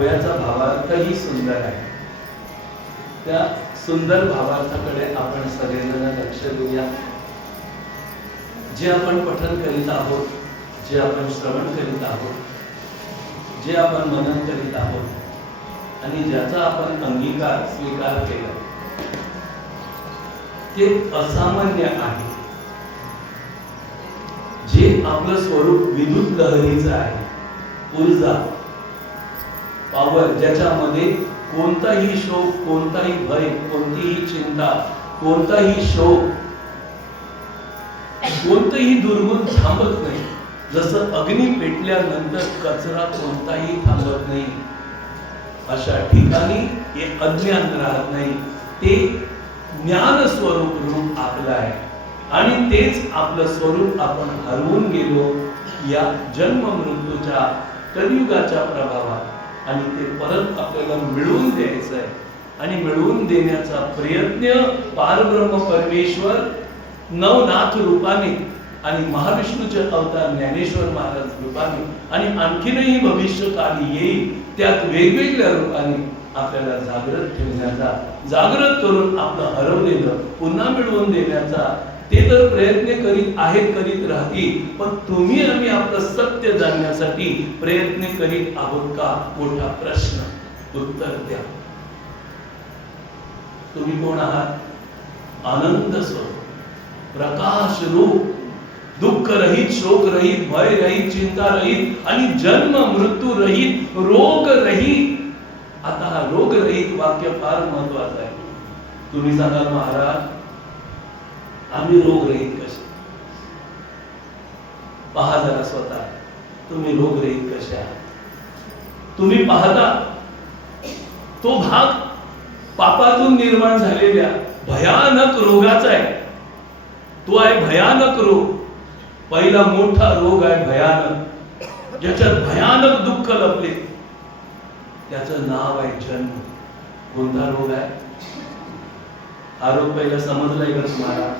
पोह्याचा भावार्थही सुंदर आहे. त्या सुंदर भावार्थाकडे आपण सगळेजण लक्ष देऊया. जे आपण पठण करीत आहोत, जे आपण श्रवण करीत आहोत, जे आपण मनन करीत आहोत आणि ज्याचा आपण अंगीकार स्वीकार केला ते असामान्य आहे. जे आपलं स्वरूप विद्युत लहरीचं आहे, ऊर्जा, पॉवर, ज्याच्यामध्ये कोणताही शोक, कोणताही भय, कोणतीही चिंता, कोणताही शोक, कोणतंही दुर्गुण थांबत नाही. जसं अग्नी पेटल्यानंतर कचरा कोणताही थांबत नाही, अशा ठिकाणी हे अज्ञान राहत नाही. ते ज्ञान स्वरूप रूप आपलं आहे आणि तेच आपलं स्वरूप आपण हरवून गेलो या जन्म मृत्यूच्या कलियुगाच्या प्रभावात. आणि ते परत आपल्याला मिळवून द्यायचं आहे आणि मिळवून देण्याचा प्रयत्न पारब्रह्म परमेश्वर नवनाथ रूपाने आणि महाविष्णूचे अवतार ज्ञानेश्वर महाराज रूपाने आणि आणखीनही भविष्यकाली येईल त्यात वेगवेगळ्या रूपाने आपल्याला जागृत ठेवण्याचा, जागृत करून आपलं हरवलेलं पुन्हा मिळवून देण्याचा ते तर प्रयत्न करीत आहेत, करीत राहतील. पण तुम्ही आम्ही आपलं सत्य जाणण्यासाठी प्रयत्न करीत आहोत का? मोठा प्रश्न. उत्तर द्या. तुम्ही कोण आहात? आनंद स्वरूप, प्रकाश रूप, दुःख रहित, शोक रहित, भय रहित, चिंता रहित आणि जन्म मृत्यू रहित, रोग रहित. आता हा रोग रहित वाक्य फार महत्वाचं आहे. तुम्ही सांगाल महाराज आम्ही रोग रहित कसे? पहा जरा स्वतः, तुम्ही रोग रहित कसे आहात? तुम्ही पाहता तो भाग पापातून निर्माण झालेल्या भयानक रोगाचा आहे. तो आहे भयानक रोग. पहिला मोठा रोग आहे भयानक, ज्याच्यात भयानक दुःख लपले. त्याचं नाव आहे जन्म. कोणता रोग आहे? हा रोग पहिला समजलाय का तुम्हाला?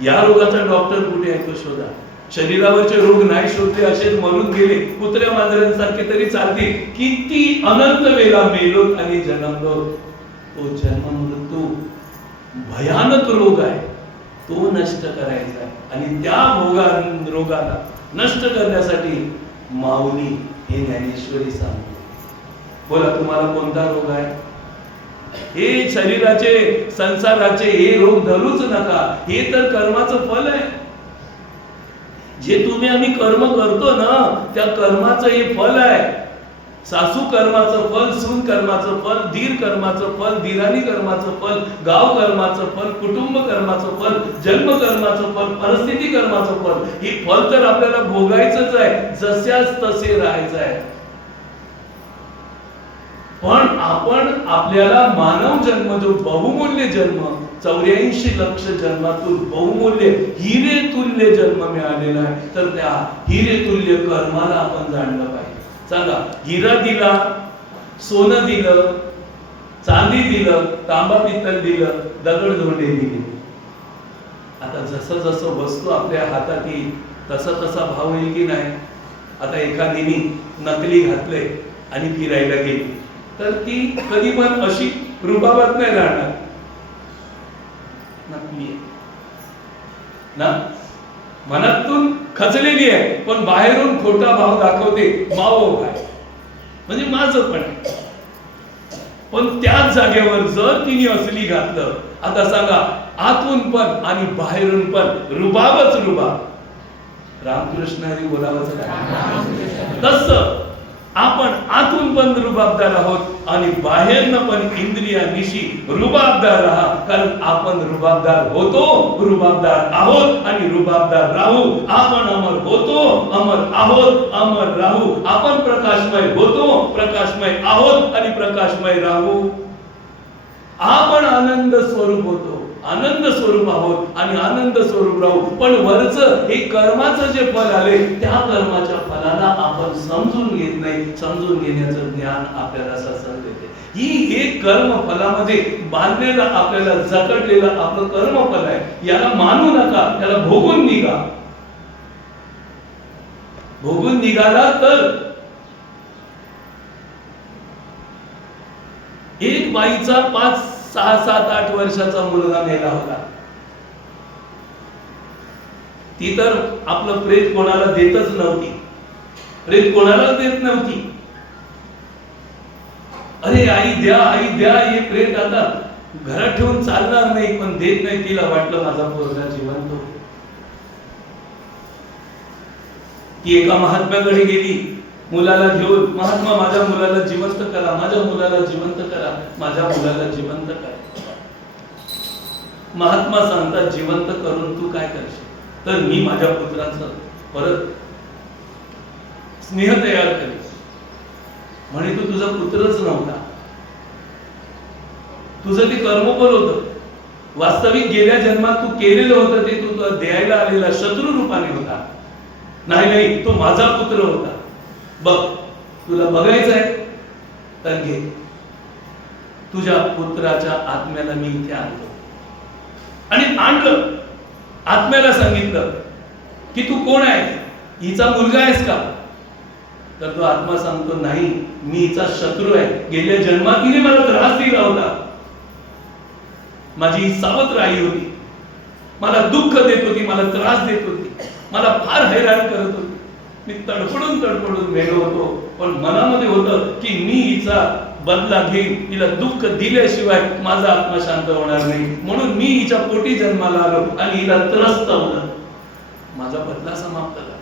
या रोगाचा डॉक्टर कुठे आहे तो शोधा. शरीरावरचे रोग नाही शोधले, असेच मरून गेले कुत्र्या मांजरांसारखे तरी चालतील. किती अनंत वेळा मेलो आणि जन्मलो. तो जन्म मृत्यू भयानक रोग आहे. तो नष्ट करायचा आहे आणि त्या रोगाला नष्ट करण्यासाठी माऊली हे ज्ञानेश्वरी सांगते. बोला तुम्हाला कोणता रोग आहे? हे शरीराचे, संसाराचे हे रोग धरूच नका. हे तर कर्माचं फल आहे. जे तुम्ही आम्ही कर्म करतो ना, त्या कर्माचं हे फल आहे. सासू कर्माचं फल, सून कर्माचं फल, धीर कर्माचं फल, धीरानी कर्माचं फल, गाव कर्माचं फल, कुटुंब कर्माचं फल, जन्म कर्माचं फल, परिस्थिती कर्माचं फल. हे फल तर आपल्याला भोगायचंच आहे, जशाच तसे राहायचं आहे. पण आपण आपल्याला मानव जन्म, जो बहुमूल्य जन्म, 84 लक्ष जन्मातून बहुमूल्य हिरे तुल्य जन्म मिळालेला आहे. तर त्या हिरे तुल्य कर्माला आपण जाणलं पाहिजे. सांगा, हिरा दिला, सोनं दिलं, चांदी दिलं, तांबा पित्तल दिलं, दगड धोंडे दिले. आता जसं जसं वस्तू आपल्या हातात येईल तसा तसा भाव येईल की नाही? आता एखादीने नकली घातले आणि फिरायला गेली तर ती कधी पण अशी रुबाबात नाही राहणार. नकली आहे ना, मनातून खचलेली आहे पण बाहेरून खोटा भाव दाखवते. मावो काय म्हणजे माझं पण. पण त्याच जागेवर जर तिने असली घातलं, आता सांगा, आतून पण आणि बाहेरून पण रुबाबच रुबाब. रामकृष्ण हरी बोलावंच काय? तसं आपण आतून पण रुबाबदार आहोत आणि बाहेरनं पण इंद्रियानिशी रुबाबदार आहात. कारण आपण रुबाबदार होतो, रुबाबदार आहोत आणि रुबाबदार राहू. आपण अमर होतो, अमर आहोत, अमर राहू. आपण प्रकाशमय होतो, प्रकाशमय आहोत आणि प्रकाशमय राहू. आपण आनंद स्वरूप होतो, आनंद स्वरूप आहोत आणि आनंद स्वरूप राहू. पण वरचं हे कर्माचं जे फल आले, त्या कर्माच्या फलाला आपण समजून घेत नाही. समजून घेण्याचं ज्ञान आपल्याला सत्संग देते. ही एक कर्म फलामध्ये बांधलेलं, आपल्याला जकटलेलं आपलं कर्मफल आहे. याला मानू नका, त्याला भोगून निघा. भोगून निघाला तर एक बाईचा 5, 6, 7, 8 वर्षाचा मुलगा मेला होता. ती तर आपलं प्रेत कोणाला देतच नव्हती, प्रेत कोणालाच देत नव्हती. अरे आई द्या, हे प्रेत आता घरात ठेवून चालणार नाही, पण देत नाही. तिला वाटलं माझा पोरगा जिवंत हो. ती एका महात्म्याकडे गेली मुलाला घेऊन, महात्मा माझ्या मुलाला जिवंत करा, माझ्या मुलाला जिवंत करा, माझ्या मुलाला जिवंत करा. महात्मा सांगतात जिवंत करून तू काय करशील? तर मी माझ्या पुत्राचं परत स्नेह तयार करेन. म्हणे तू तुझा पुत्रच नव्हता, तुझं ते कर्मफल होतं. वास्तविक गेल्या जन्मात तू केलेलं होतं ते तू द्यायला आलेला शत्रू रूपाने होता. नाही, तो माझा पुत्र होता. बघ, तुला बघायचं आहे तर घे. तुझ्या पुत्राच्या आत्म्याला मी इथे आणतो. आणि आणलं, आत्म्याला सांगितलं की तू कोण आहे? हिचा मुलगा आहेस का? तर तो आत्मा सांगतो नाही, मी हिचा शत्रू आहे. गेल्या जन्मात हिने मला त्रास दिला होता. माझी ही सावत्र आई होती, मला दुःख देत होती, मला त्रास देत होती, मला फार हैराण करत होती. मी तडफडून मेलो होतो, पण मनामध्ये होतं की मी हिचा बदला घेईन, हिला दुःख दिल्याशिवाय माझा आत्मा शांत होणार नाही. म्हणून मी हिच्या पोटी जन्माला आलो आणि हिला त्रस्तवलं. माझा बदला समाप्त झाला.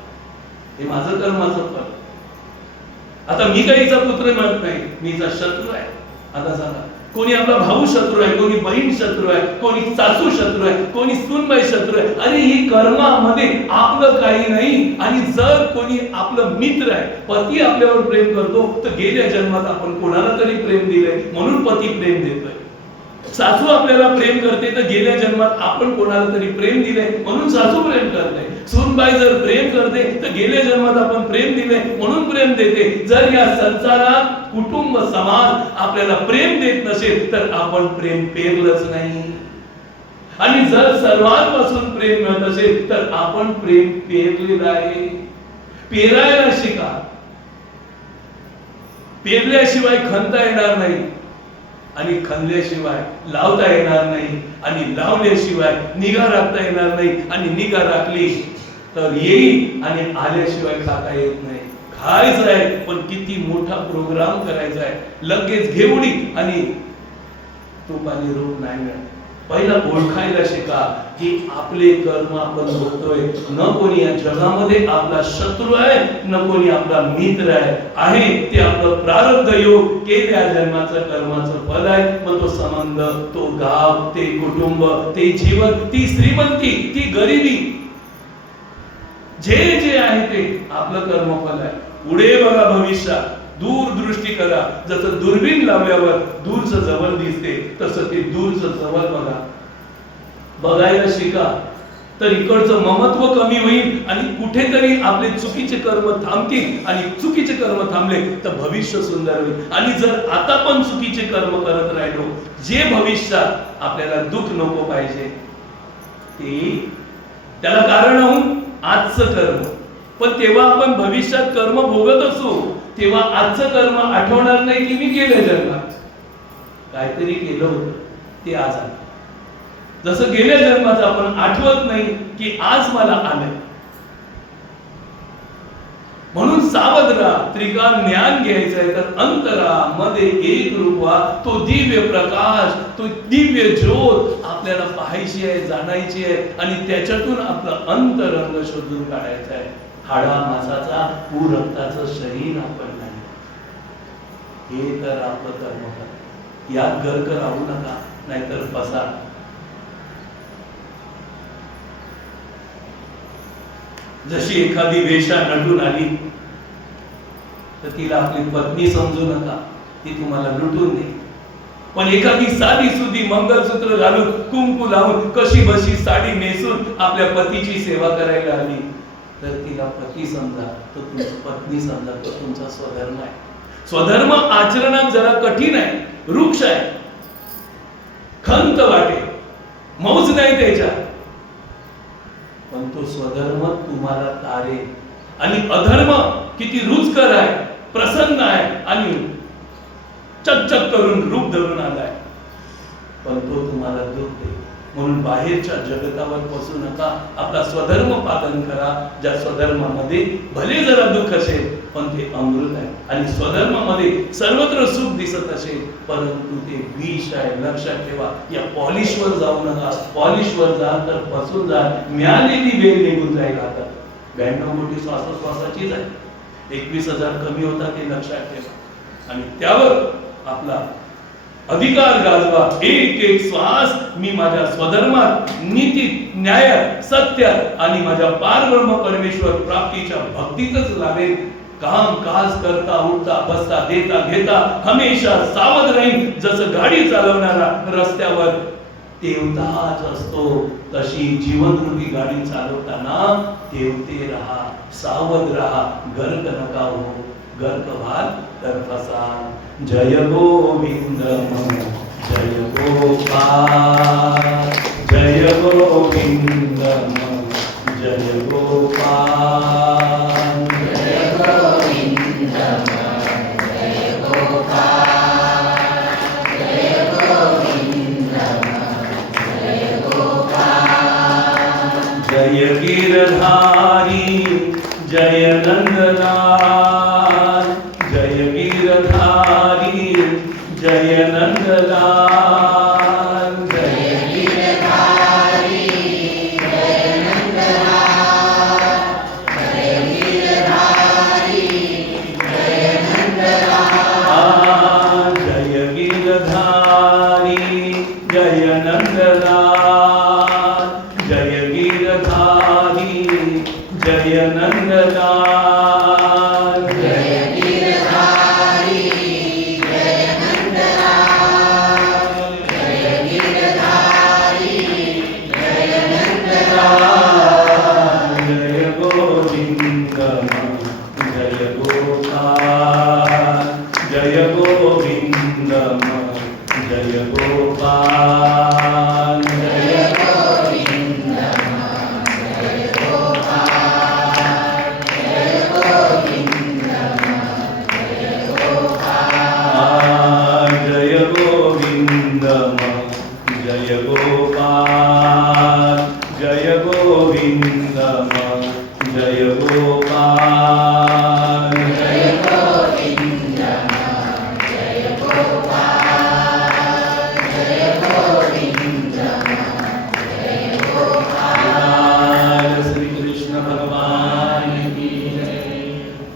हे माझं कर्माचं फल. आता मी काही हिचा पुत्र म्हणत नाही, मी हिचा शत्रू आहे. आता सांगा, कोणी आपला भाऊ शत्रू आहे, कोणी बहीण शत्रू आहे, कोणी सासू शत्रू आहे, कोणी सूनबाई शत्रू आहे. अरे ही कर्मामध्ये आपलं काही नाही. आणि जर कोणी आपलं मित्र आहे, पती आपल्यावर प्रेम करतो, तर गेल्या जन्मात आपण कोणाला तरी प्रेम दिलंय म्हणून पती प्रेम देतोय. सासू आपल्याला प्रेम करते, तर गेल्या जन्मात आपण कोणाला तरी प्रेम दिले म्हणून सासू प्रेम करते. सूनबाई जर प्रेम करते, तर गेल्या जन्मात आपण प्रेम दिले म्हणून प्रेम देते. जर या संसारात कुटुंब समाज आपल्याला प्रेम देत नसेल, तर आपण प्रेम पेरलंच नाही. आणि जर सर्वांपासून प्रेम मिळत असेल, तर आपण प्रेम पेरलेलं आहे. पेरायला शिका. पेरल्याशिवाय खणता येणार नाही, आणि खणल्याशिवाय लावता येणार नाही, आणि लावल्याशिवाय निगा राखता येणार नाही, आणि निगा राखली तर येईल, आणि आल्याशिवाय खाता येत नाही. खायचं आहे, पण किती मोठा प्रोग्राम करायचा आहे. लगेच घेऊडी आणि तुपाने रूप नाही मिळत. पहिला ओळखायला शिका की आपले कर्म आपण भोगतोय. न कोणी या जगामध्ये आपला शत्रू आहे, न कोणी आपला मित्र आहे. ते आपलं प्रारब्ध योग, केल्या जन्माचं कर्माचं फल आहे. मग तो संबंध, तो गाव, ते कुटुंब, ते जीवन, ती श्रीमंती, ती गरिबी, जे आहे ते आपलं कर्मफल आहे. पुढे बघा भविष्यात, दूरदृष्टी करा. जसं दुर्बीण लावल्यावर दूरचं जवळ दिसते, तसं ते दूरचं जवळ बघा. बघायला शिका, तर इकडचं ममत्व कमी होईल, आणि कुठेतरी आपले चुकीचे कर्म थांबतील. आणि चुकीचे कर्म थांबले तर भविष्य सुंदर होईल. आणि जर आता पण चुकीचे कर्म करत राहिलो, जे भविष्यात आपल्याला दुःख नको पाहिजे, ते त्याला कारण होऊन आजचं कर्म. पण तेव्हा आपण भविष्यात कर्म भोगत असू, तेव्हा आजचं कर्म आठवणार नाही की मी गेल्या जन्मात काहीतरी केलं होतं, ते आज आलं. जसं गेल्या जन्माचं आपण आठवत नाही की आज मला आलंय. म्हणून सावध राहा. त्रिकाल ज्ञान घ्यायचंय तर अंतरा मध्ये एक रूपा, तो दिव्य प्रकाश, तो दिव्य ज्योत आपल्याला पाहायची आहे, जाणायची आहे, आणि त्याच्यातून आपलं अंतरंग शोधून काढायचं आहे. हाडा मासाचा रक्ताचं शरीर आपण नाही. हे तर आपलं कर्म करा. यात गर्क राहू नका, नाहीतर फसा. जशी एखादी वेश्या नटून आली, तर तिला आपली पत्नी समजू नका, ती तुम्हाला लुटून दे. पण एखादी साधी सुधी मंगलसूत्र घालून, कुंकू लावून, कशी बशी साडी नेसून आपल्या पतीची सेवा करायला आली, तर तिला पती समजा, तो तुमची पत्नी समजा, तो तुमचा स्वधर्म आहे. स्वधर्म आचरणात जरा कठीण आहे, वृक्ष आहे, खंत वाटे, मौज नाही त्याच्यात, पण तो स्वधर्म तुम्हाला तारे. आणि अधर्म किती रुचकर आहे, प्रसन्न आहे, आणि चकचक करून रूप धरून आलाय, पण तो तुम्हाला दुःख देईल. म्हणून बाहेरच्या जगतावर बसू नका, आपला स्वधर्म पालन करा. ज्या स्वधर्मामध्ये भले जरा दुःख असेल पण ते अमृत आहे, आणि स्वधर्मामध्ये सर्वत्र सुख दिसत असेल परंतु ते विष आहे. लक्षात ठेवा. या पॉलिशवर जाऊ नका. पॉलिशवर जाल तर फसून जाल, मिळालेली वेळ निघून जाईल. आता 92 कोटी श्वासोश्वासाचीच आहे. 21,000 कमी होता ते लक्षात ठेवा, आणि त्यावर आपला अधिकार गाजवा. एक एक श्वास मी माझ्या स्वधर्मात, नीतीत, न्यायात, सत्यात आणि माझ्या पारब्रह्म परमेश्वर प्राप्तीच्या भक्तीतच लावेल. काम काज करता उठता बसता देता घेता हमेशा सावध राहीन. जसं गाडी चालवणारा रस्त्यावर तेवताच असतो, तशी जीवनरूपी गाडी चालवताना तेवते राहा, सावध राहा, गर्क नका हो. गर्क व्हाल तर फसाल. जय गोविंद जय गोपाल, जय गोविंद जय गोपाल, जय गोविंद जय गोपाल, जय गोविंद जय गोपाल. जय गिरधारी जय नंदलाल, जय गिरधारी जय नंदलाल, जय गिरधारी जय नंदलाल, जय गिरधारी जय नंदलाल, जय गिरधारी जय नंदलाल, जय गिरधारी जय नंदलाल.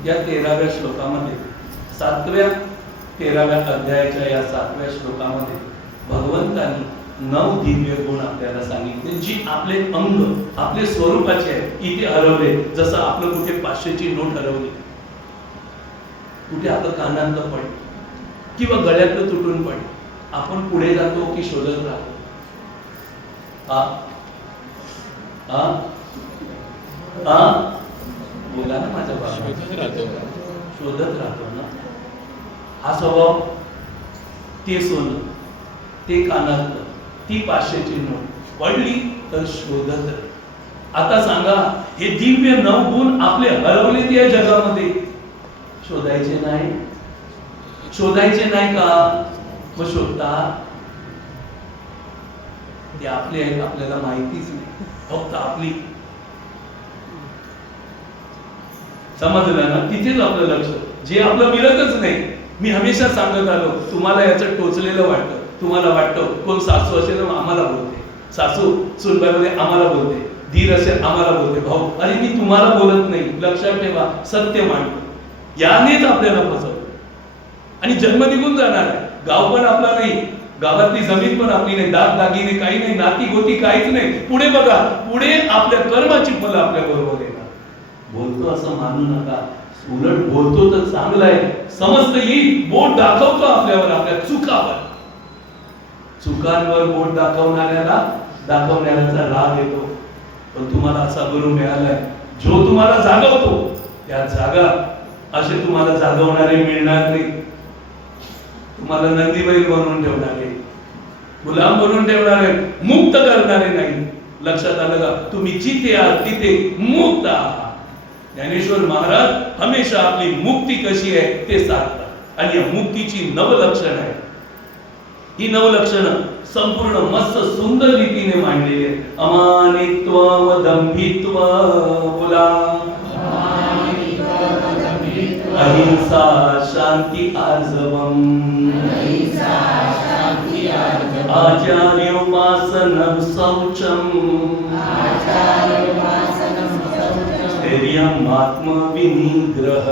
या 13व्या श्लोकामध्ये 13व्या अध्यायाच्या या 7व्या श्लोकामध्ये भगवंतांनी 9 दिव्य गुण आपल्याला सांगितले, जी आपले अंग आपले स्वरूपाचे आहे इथे हरवले. जसं आपलं कुठे 500ची नोट हरवली, कुठे आपलं कानातलं पडलं किंवा गळ्यातलं तुटून पडलं, आपण पुढे जातो की शोधत राहतो? बोला ना माझ्या बाबा. शोधत राहतो ना. हा स्वभाव. ते सोनं, ते कानातलं, ती 500ची नोट पडली तर शोधत. आता सांगा, हे दिव्य 9 गुण आपले हरवलेत या जगामध्ये. शोधायचे नाही, शोधायचे नाही का? मग शोधता ते आपले आहेत, आपल्याला माहितीच नाही, फक्त आपली. समजलं ना? तिथेच आपलं लक्ष. जे आपलं मिळतच नाही. मी हमेशा सांगत आलो, तुम्हाला याचं टोचलेलं वाटतं, तुम्हाला वाटतं कोण सासू असेल आम्हाला बोलते, सासू सुनबाईमध्ये आम्हाला बोलते, धीर असेल आम्हाला बोलते, भाऊ अरे मी तुम्हाला बोलत नाही. लक्षात ठेवा, सत्य मांडतो. यानेच आपल्याला फसवतो आणि जन्म निघून जाणार आहे. गाव पण आपला नाही, गावातली जमीन पण आपली नाही, दाग दागिने काही नाही, नाती गोती काहीच नाही. पुढे बघा, पुढे आपल्या कर्माची फलं आपल्या बरोबर येणार. बोलतो असं मानू नका, उलट बोलतो तर चांगलं आहे. समजतं येईल, बोट दाखवतो आपल्यावर, आपल्या चुकावर. चुकांवर बोट दाखवणाऱ्याचा राग येतो. पण तुम्हाला असा गुरु मिळालाय जो तुम्हाला जागवतो. त्या जागा असे तुम्हाला जागवणारे मिळणार नाही. तुम्हाला नंदीबैल बनवून ठेवणारे, गुलाम बनवून ठेवणारे, मुक्त करणारे नाही. लक्षात आलं का? तुम्ही जिथे आहात तिथे मुक्त आहात. ज्ञानेश्वर महाराज हमेशा आपली मुक्ती कशी आहे ते सांगतात. आणि या मुक्तीची नवलक्षण आहे. ही नवलक्षणं संपूर्ण मस्त सुंदर रीतीने मांडलेली आहेत. अमानित्व व दंभित्व, बोला अहिंसा शांती आर्जवम, आचार्योपासनं शौचम, स्थैर्यम् आत्मविनिग्रह.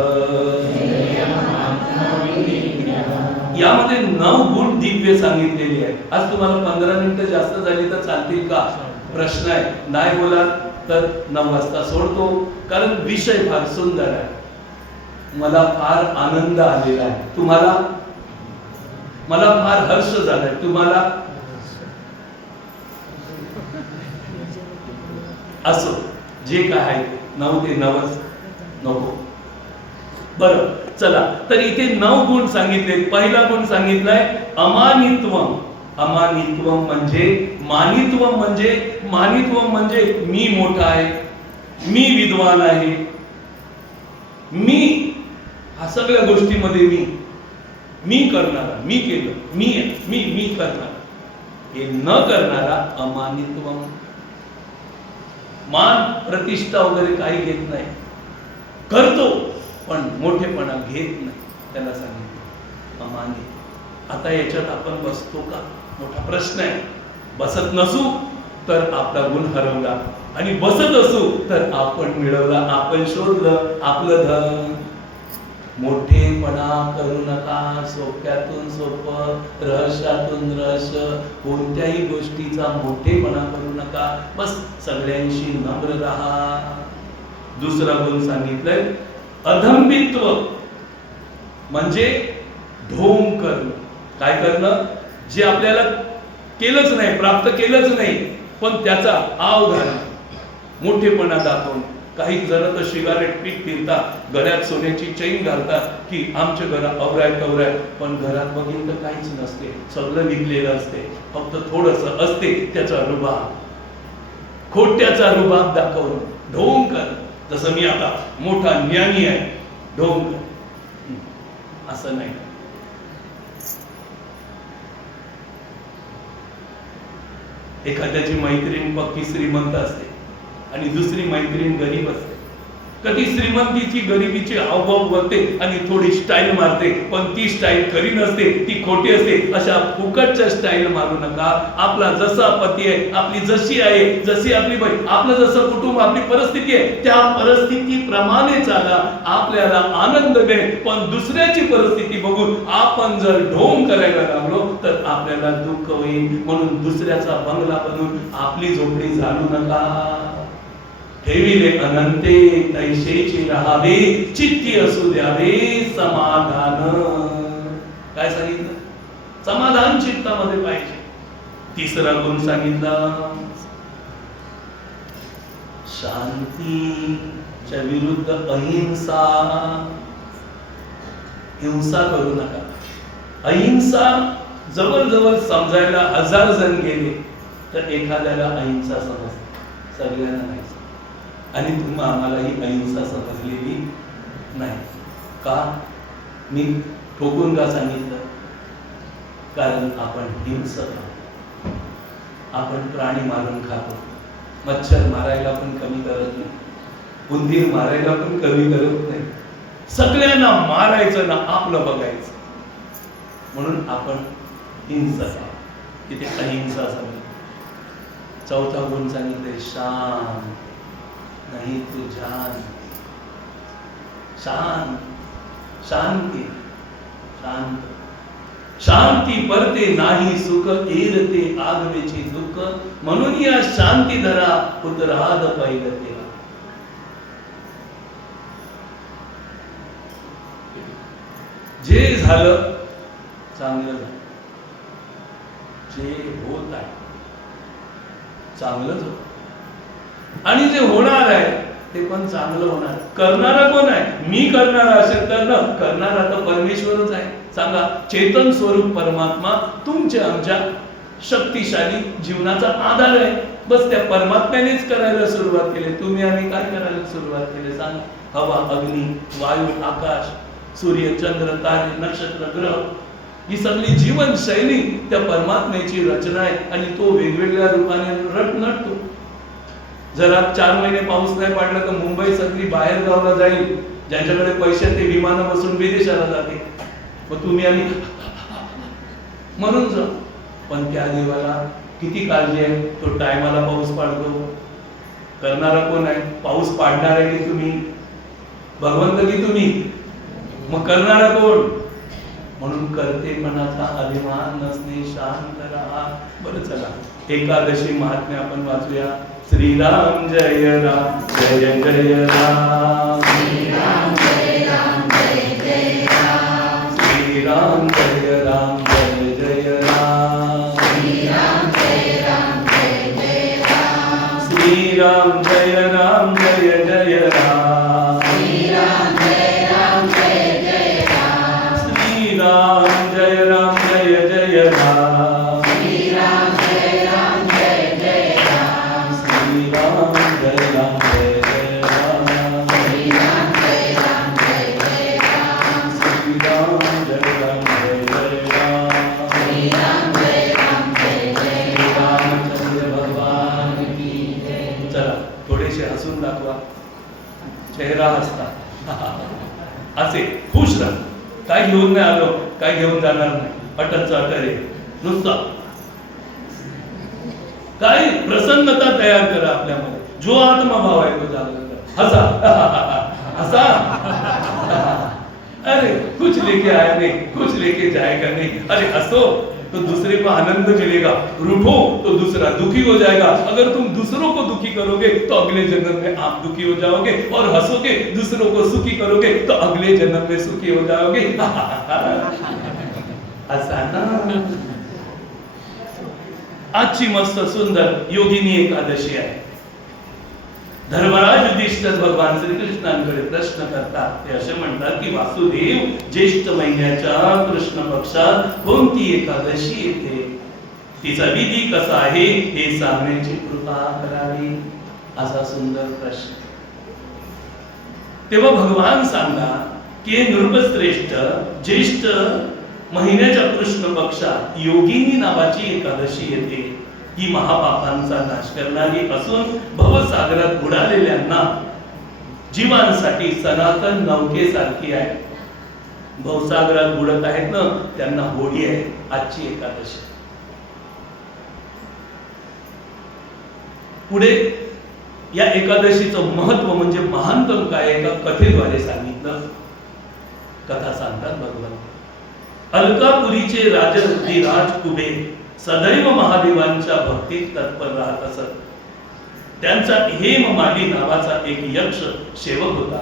यामध्ये 9 गुण दिव्य सांगितलेले आहेत. आज तुम्हाला 15 मिनिटं जास्त झाली तर चालतील का? प्रश्न आहे. नाही बोला तर 9 वाजता सोडतो, कारण विषय फार सुंदर आहे. मला फार आनंद आलेला आहे. तुम्हाला? मला फार हर्ष झालाय. तुम्हाला? असो, जे काय आहे 9 ते 9च नको. बरं, चला. तर इथे 9 गुण सांगितले. पहिला गुण सांगितलाय अमानित्वम. अमानित्वम म्हणजे मानित्वम, मानित्वम म्हणजे मी मोठा आहे, मी विद्वान आहे, मी हा सगळ्या गोष्टीमध्ये मी करणारा, मी केलं, मी करणार, हे न करणारा अमानित्वम. मान प्रतिष्ठा वगैरे काही घेत नाही, करतो पण मोठेपणा घेत नाही, त्याला सांगितलं अमानित. आता याच्यात आपण बसतो का? मोठा प्रश्न आहे. बसत नसू तर आपला गुण हरवला, आणि बसत असू तर आपण मिळवला, आपण शोधलं आपलं धन. मोठेपणा करू नका. सोप्यातून सोपं, रहस्यातून रहस्य, कोणत्याही गोष्टीचा मोठेपणा करू नका. बस सगळ्यांशी नम्र राहा. दुसरा गुण सांगितलंय अधंबित्व, म्हणजे ढोंग करणं. काय करणं? जे आपल्याला केलंच नाही, प्राप्त केलंच नाही, पण त्याचा आव घालणं, मोठेपणा दाखवणं. काही जण तर सिगारेट पीत फिरतात, गळ्यात सोन्याची चैन घालतात की आमच्या घरात अवराय कवराय, पण घरात बघितलं तर काहीच नसते, सगळं विकलेलं असते, फक्त थोडस असते त्याचा रुबाब, खोट्याचा रुबाब दाखवणं, ढोंग करणं. जसं मी आता मोठा ज्ञानी आहे, ढोंग असं नाही. एखाद्याची मैत्रीण पक्की श्रीमंत असते आणि दुसरी मैत्रीण गरीब असते. कधी श्रीमंतीची गरिबीची हावभाव बनते आणि थोडी स्टाईल मारते, पण ती स्टाईल खरी नसते, ती खोटी असते. अशा फुकटच्या स्टाईल मारू नका. आपला जसा पती आहे, आपली जशी आहे, जशी आपली बाई, आपलं जसं कुटुंब, आपली परिस्थिती आहे, त्या परिस्थितीप्रमाणे चाला, आपल्याला आनंद मिळेल. पण दुसऱ्याची परिस्थिती बघून आपण जर ढोंग करायला लागलो तर आपल्याला दुःख होईल. म्हणून दुसऱ्याचा बंगला बनवून आपली झोपडी झाडू नका. ठेविले अनंते तैसेची राहावे, चित्ती असू द्यावे समाधान. काय सांगितलं? समाधान चित्तामध्ये पाहिजे. तिसरा गुण सांगितला शांतीच्या विरुद्ध अहिंसा. हिंसा करू नका. अहिंसा जवळ समजायला 1000 जण गेले तर एखाद्याला अहिंसा समजते, सगळ्यांना नाही. आणि तुम्ही आम्हाला ही अहिंसा समजलेली नाही का? मी ठोकून का सांगितलं? कारण आपण हिंसक आहोत. आपण प्राणी मारून खातो. मच्छर मारायला पण कमी करत नाही, उंदीर मारायला पण कमी करत नाही. सगळ्यांना मारायचं ना आपलं बघायचं, म्हणून आपण हिंसक आहोत. तिथे अहिंसा समज. चौथा गुण सांगितले शांत, नहीं तू जान. शांत, शांती, शांत. शांती परते नाही सुख, एरते आगवेची दुःख, म्हणून या शांती धरा उतराद पाहिलं तेव्हा. जे झालं चांगलं झालं, जे होत आहे चांगलंच होत, आणि जे होणार आहे ते पण चांगलं होणार. करणारा कोण आहे? मी करणारा असेल तर न, करणारा तर परमेश्वरच आहे. सांगा, चेतन स्वरूप परमात्मा तुमच्या आमच्या शक्तिशाली जीवनाचा आधार आहे. बस त्या परमात्म्यानेच करायला सुरुवात केली. तुम्ही आम्ही काय करायला सुरुवात केली? सांगा. हवा, अग्नी, वायू, आकाश, सूर्य, चंद्र, तारे, नक्षत्र, ग्रह ही सगळी जीवनशैली त्या परमात्म्याची रचना आहे आणि तो वेगवेगळ्या रूपाने नटतो. जर आज 4 महिने पाऊस नाही पडला तर मुंबई सगळी बाहेर गावाला जाईल. ज्यांच्याकडे पैसे ते विमानं बसून विदेशाला जाते. मग तुम्ही आणि म्हणून जा. पण त्या देवाला किती काळजी आहे. तो टायमाला पाऊस पाडतो. करणारा कोण आहे? पाऊस पाडणार आहे की तुम्ही? भगवंत की तुम्ही? मग करणारा कोण? म्हणून करते मनाचा अभिमान नसणे शांत राहा. बरं चला एकादशी महात्म्य आपण वाचूया. श्रीराम जय राम जय जय राम. श्रीराम जय राम जय जय राम. श्रीराम जय राम जय जय राम. श्रीराम जय राम जय जय राम. श्रीराम जय राम जय जय राम. श्रीराम जय राम जय जय राम. श्रीराम जय राम जय जय राम. श्रीराम जय राम जय जय राम. श्रीराम जय राम जय जय राम. श्रीराम जय राम जय जय राम. श्रीराम जय राम जय जय राम. श्रीराम जय राम जय जय रामचंद्र भगवान की जय. चला थोडेसे हसून दाखवा. चेहरा हसता असे खुश राहा. काय घेऊन नाही आलो, काय घेऊन जाणार नाही. अटलचा अटल नुसतं काय प्रसन्नता तयार करा आपल्यामध्ये. जो आत्मभाव आहे तो जागृत करा. हसा हसा. अरे कुछ लेके आया नहीं, कुछ लेके जाएगा नहीं. अरे हंसो तो दूसरे को आनंद मिलेगा. रूठो तो दूसरा दुखी हो जाएगा. अगर तुम दूसरों को दुखी करोगे तो अगले जन्म में आप दुखी हो जाओगे. और हंसोगे दूसरों को सुखी करोगे तो अगले जन्म में सुखी हो जाओगे. असा ना. आजची मस्त सुंदर योगिनी एकादशी आहे. धर्मराज युधिष्ठिर भगवान श्रीकृष्णांकडे प्रश्न करतात. ते असे म्हणतात की वासुदेव, ज्येष्ठ महिन्याच्या कृष्ण पक्षात कोणती एकादशी येते? तिचा विधी कसा आहे हे सांगण्याची कृपा करावी. असा सुंदर प्रश्न. तेव्हा भगवान सांगा की नृपश्रेष्ठ, ज्येष्ठ महिन्याच्या कृष्ण पक्षात योगिनी नावाची एकादशी येते. ही महापापांचा नाश करणारी असून भवसागरात बुडालेल्यांना जीवांसाठी सनातन नौकेसारखी आहे. भवसागरात बुडत आहेत ना त्यांना होडी आहे आजची एकादशी. पुढे या एकादशीचं महत्व म्हणजे महानतम काय एका कथेद्वारे सांगितलं. कथा सांगतात भगवान. अलकापुरीचे राज कुबेर सदैव महादेवांच्या भक्तीत तत्पर राहत असत. त्यांचा हेममाली नावाचा एक यक्ष सेवक होता.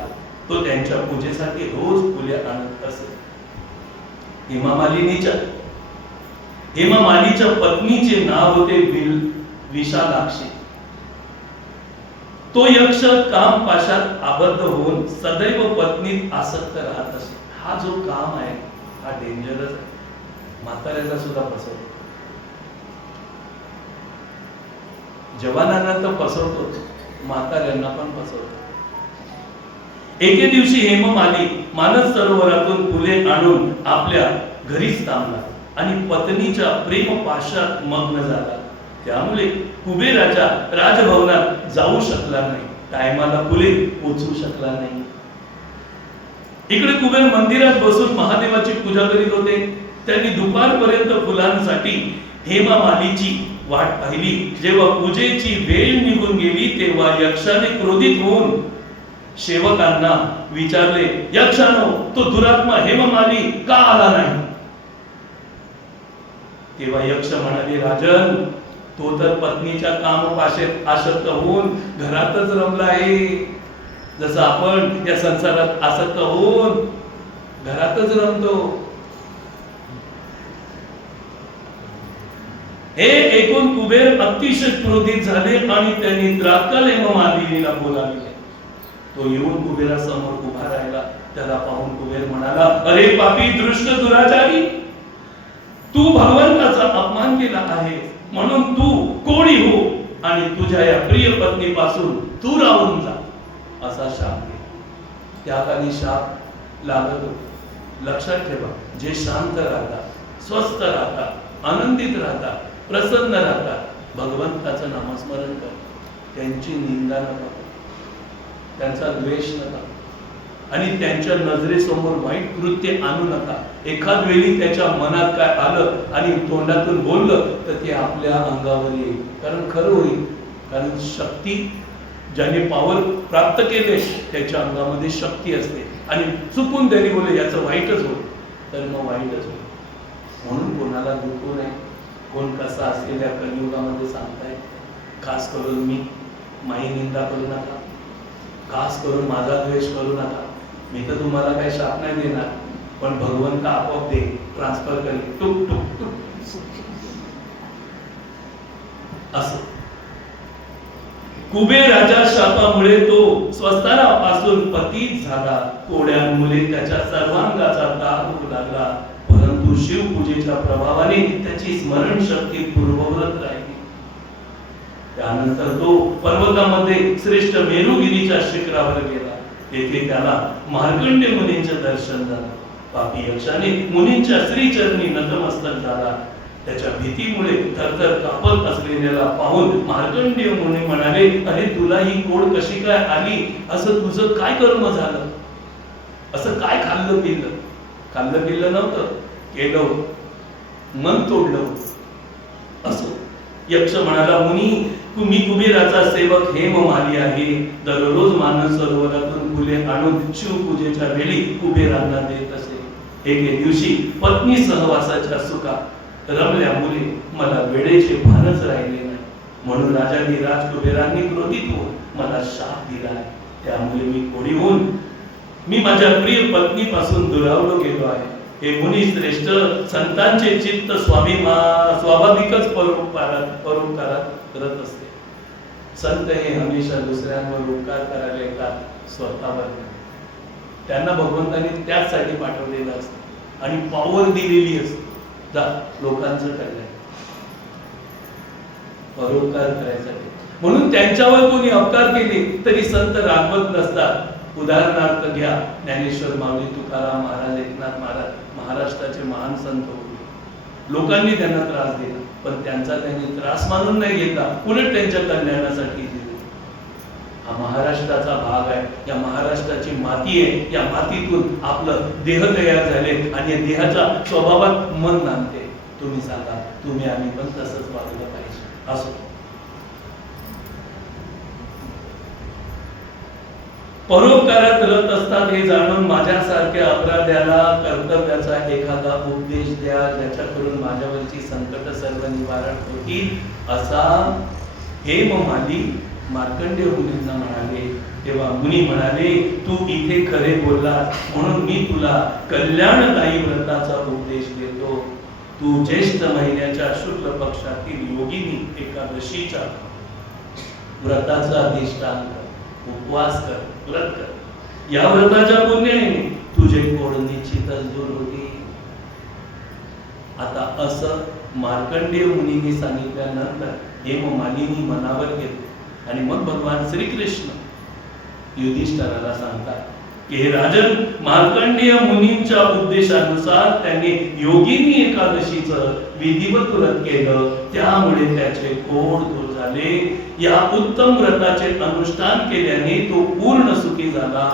तो त्यांच्या पूजेसाठी रोज फुले आणत असत. हेममालीच्या पत्नीचे नाव होते विशालाक्षी. तो यक्ष काम पाशात आबद्ध होऊन सदैव पत्नीत आसक्त राहत असत. हा जो काम आहे हा डेंजरस आहे. म्हाताऱ्याला सुद्धा फसवतो. जवानांना तर फसवतो, म्हाताऱ्यांना पण फसवतो. एके दिवशी हेममाली मानस सरोवरातून फुले आणून आपल्या घरीच थांबला आणि पत्नीच्या प्रेम पाशात मग्न झाला. त्यामुळे कुबेराच्या राजभवनात जाऊ शकला नाही. टायमाला फुले पोचू शकला नाही. इकडे कुबेर मंदिरात बसून महादेवाची पूजा करीत होते. त्यांनी दुपारपर्यंत फुलांसाठी हेममालीची वाट पाहिली. जेव्हा पूजेची वेळ निघून गेली तेव्हा यक्षाने क्रोधित होऊन सेवकांना विचारले, यक्षानो, तो दुरात्मा हेममाली का आला नाही? तेव्हा यक्ष म्हणाले, राजन, तो तर पत्नीच्या कामपाशेत आसक्त होऊन घरातच रमला आहे. जसं आपण या संसारात आसक्त होऊन घरातच रमतो. हे ऐकून कुबेर अतिशय क्रोधित झाले आणि त्यांनी तात्काळ हेममालिनीला बोलाविले. तो येऊन कुबेरासमोर उभा राहिला. त्याला पाहून कुबेर म्हणाला, अरे पापी दृष्ट दुराचारी, तू भगवंताचा अपमान केला आहे म्हणून तू कोणी हो आणि तुझ्या या प्रिय पत्नीपासून दूर राहून जा. असा शाप दिला. त्याखाली शाप लागत होता. लक्षात ठेवा, जे शांत राहतात, स्वस्थ राहतात, आनंदित राहतात, प्रसन्न राहतात, भगवंताचं नामस्मरण करतात, त्यांची निंदा नका करू, त्यांचा द्वेष नका आणि त्यांच्या नजरेसमोर वाईट कृत्य आणू नका. एखाद वेळी त्याच्या मनात काय आलं आणि तोंडातून बोललं तर ते आपल्या अंगावर येईल, कारण खरं होईल. कारण शक्ती, ज्याने पावर प्राप्त केले त्याच्या अंगामध्ये शक्ती असते आणि चुकून त्यांनी बोलले याचं वाईटच होईल तर मग वाईटच होईल. म्हणून कोणाला दुखू नये. कोण कसा असेल या कलियुगामध्ये सांगताय. खास करून मी, माई निंदा करू नका, खास करून माझा द्वेष करू नका. मी तर तुम्हाला काही शाप नाही देणार, पण भगवंत आपोआप दे, ट्रान्सफर करेल, टुक टुक टुक असं. कुबेराच्या शापामुळे तो स्वस्तारापासून पतित झाला. कोड्यांमुळे त्याच्या सर्वांगाचा दाग होऊ लागला, परंतु शिवपूजेच्या प्रभावाने त्याची स्मरण शक्ती पूर्ववत राहिली. त्यानंतर तो पर्वतामध्ये श्रेष्ठ मेरुगिरीच्या शिखरावर गेला. तेथे त्याला मार्कंडेय मुनींचे दर्शन झालं. पापी यक्षाने मुनींच्या श्रीचरणी नतमस्तक झाला. त्याच्या भीतीमुळे थरथर कापत असलेल्याला पाहून मार्कंडेय मुनी म्हणाले, अरे तुला ही कोड कशी काय आली? असं तुझं काय कर्म झालं? असं काय खाल्लं पिल्लं? खाल्लं पिल्लं नव्हतं, केलं, मन तोडलं असं. यक्ष म्हणाला, मुनी तुम्ही कुबेराचा सेवक हेममाली आहे. दररोज मानस सरोवरातून फुले आणून शिवपूजेच्या वेळी कुबेरांना देत असे. एके दिवशी पत्नी सहवासाच्या सुखात रमल्यामुळे मला वेळेचे भानच राहिले नाही, म्हणून राजाधिराज कुबेरांनी क्रोधित होऊन मला शाप दिला. त्यामुळे मी कोडी होऊन मी माझ्या प्रिय पत्नीपासून दुरावलो गेलो आहे. हे मुनी श्रेष्ठ, संतांचे चित्त स्वाभाविकच परोपकारात करत असते. संत हे हमेशा दुसऱ्यांवर उपकार करायला येतात, स्वतःवर. त्यांना भगवंताने त्याचसाठी पाठवलेलं असतं आणि पॉवर दिलेली असते, जा लोकांचं कल्याण, परोपकार करायसाठी. म्हणून त्यांच्यावर कोणी अपकार केले तरी संत रागवत नसतात. उदाहरणार्थ घ्या, ज्ञानेश्वर माऊली, तुकाराम महाराज, एकनाथ महाराज, महाराष्ट्राचे महान संत होते. लोकांनी त्यांना त्रास दिला, पण त्यांचा त्यांनी त्रास मानून नाही घेतला, उलट त्यांच्या कल्याणासाठी दिले. हा महाराष्ट्राचा भाग आहे, या महाराष्ट्राची माती आहे. या मातीतून आपलं देह तयार झाले आणि या देहाच्या स्वभावात मन नांदते. तुम्ही सांगा, तुम्ही आम्ही पण तसंच वागलं पाहिजे. असो, परोपकारात रत असतात हे जाणून माझ्यासारख्या अपराध्याला कर्तव्याचा एखादा उपदेश द्या, ज्याच्याकडून माझ्यावरची संकट सर्व निवारण होतील. असा हेममाली मार्कंडेय मुनींना म्हणाले. तेव्हा मुनी म्हणाले, तू इथे खरे बोललास, म्हणून मी तुला कल्याणदायी व्रताचा उपदेश देतो. तू ज्येष्ठ महिन्याच्या शुक्ल पक्षातील योगिनी एकादशीच्या व्रताचा अधिष्ठान कर, उपवास कर, व्रत कर. या व्रताच्या पुण्याने तुझे कोड निश्चितच दूर होतील. आता असं मार्कंडेय मुनींनी सांगितल्यानंतर हेममालिनी मनावर घेतले आणि मग भगवान श्रीकृष्ण युधिष्ठिराला सांगतात की हे राजन, मार्कंडेय मुनींच्या उद्देशानुसार त्यांनी योगिनी एकादशीचं विधिवत व्रत केलं, त्यामुळे त्याचे कोड दूर झाले. या उत्तम व्रताचे अनुष्ठान केल्याने तो पूर्ण सुखी झाला.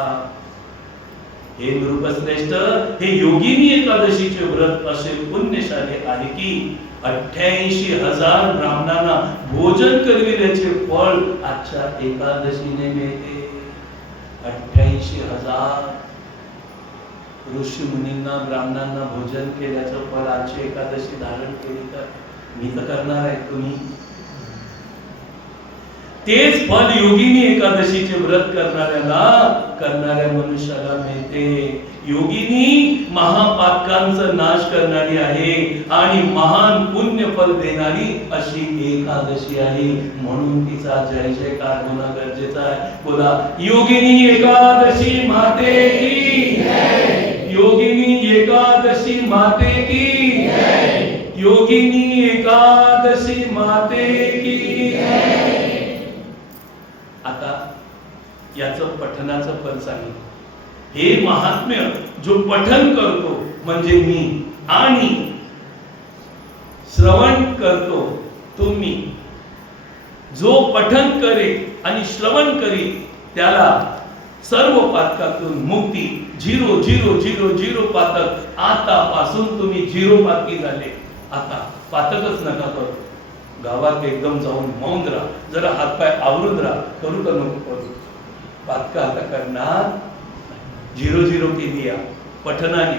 हे नृपश्रेष्ठ, हे योगिनी एकादशीचे व्रत असे पुण्यशाली आहे की 88,000 ब्राह्मणांना भोजन करविल्याचे फळ आजच्या एकादशीने मिळते. 88,000 ऋषी मुनींना, ब्राह्मणांना भोजन केल्याचं फळ आजची एकादशी धारण केली तर मी तर करणार आहे, तुम्ही. तेच फल योगिनी एकादशीचे व्रत करणाऱ्या मनुष्याला मिळते. योगिनी महापातकांचा नाश करणारी आहे आणि महान पुण्य फल देणारी अशी एकादशी आहे, म्हणून तिचा जय जयकार होणं गरजेचं आहे. बोला, योगिनी एकादशी माते की जय. योगिनी एकादशी माते की जय. योगिनी एकादशी माते की जय. आता याचं पठनाचं फल सांगितलं. हे महात्म्य जो पठन करतो म्हणजे मी, आणि श्रवण करतो तुम्ही. जो पठन करे आणि श्रवण करी त्याला सर्व पातकातून मुक्ती. 0 0 0 0 पातक. आतापासून तुम्ही 0 पातकी झाले. आता पातकच नका करू. गावात एकदम जाऊन मौन राहा, जरा हातपाय आवरून राहा, करू का नको करू. पातका आता करणार. 0 0 केली या पठनाने.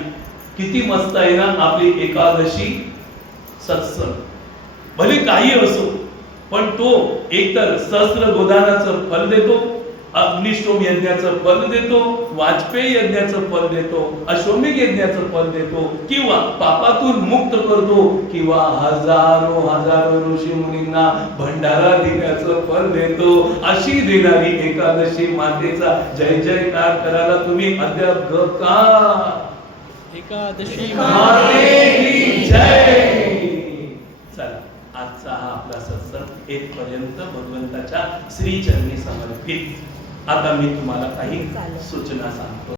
किती मस्त आहे ना आपली एकादशी सत्संग. भले काही असो, पण तो एकतर सहस्त्र गोदानाचं फल देतो, अग्निष्टोम यज्ञाचं फल देतो, वाजपेयी यज्ञाचं फल देतो, अश्वमेध यज्ञाचं फल देतो, किंवा पापातून मुक्त करतो, किंवा हजारो हजारो ऋषी मुनींना भंडारा देण्याचं फल देतो. अशी देणारी एकादशी मातेचा जय जयकार करायला तुम्ही अद्याप का. एकादशी माते की जय. चला, आजचा हा आपला सत्संग येथपर्यंत भगवंताच्या श्रीचरणी समर्पित. आता मी तुम्हाला काही सूचना सांगतो.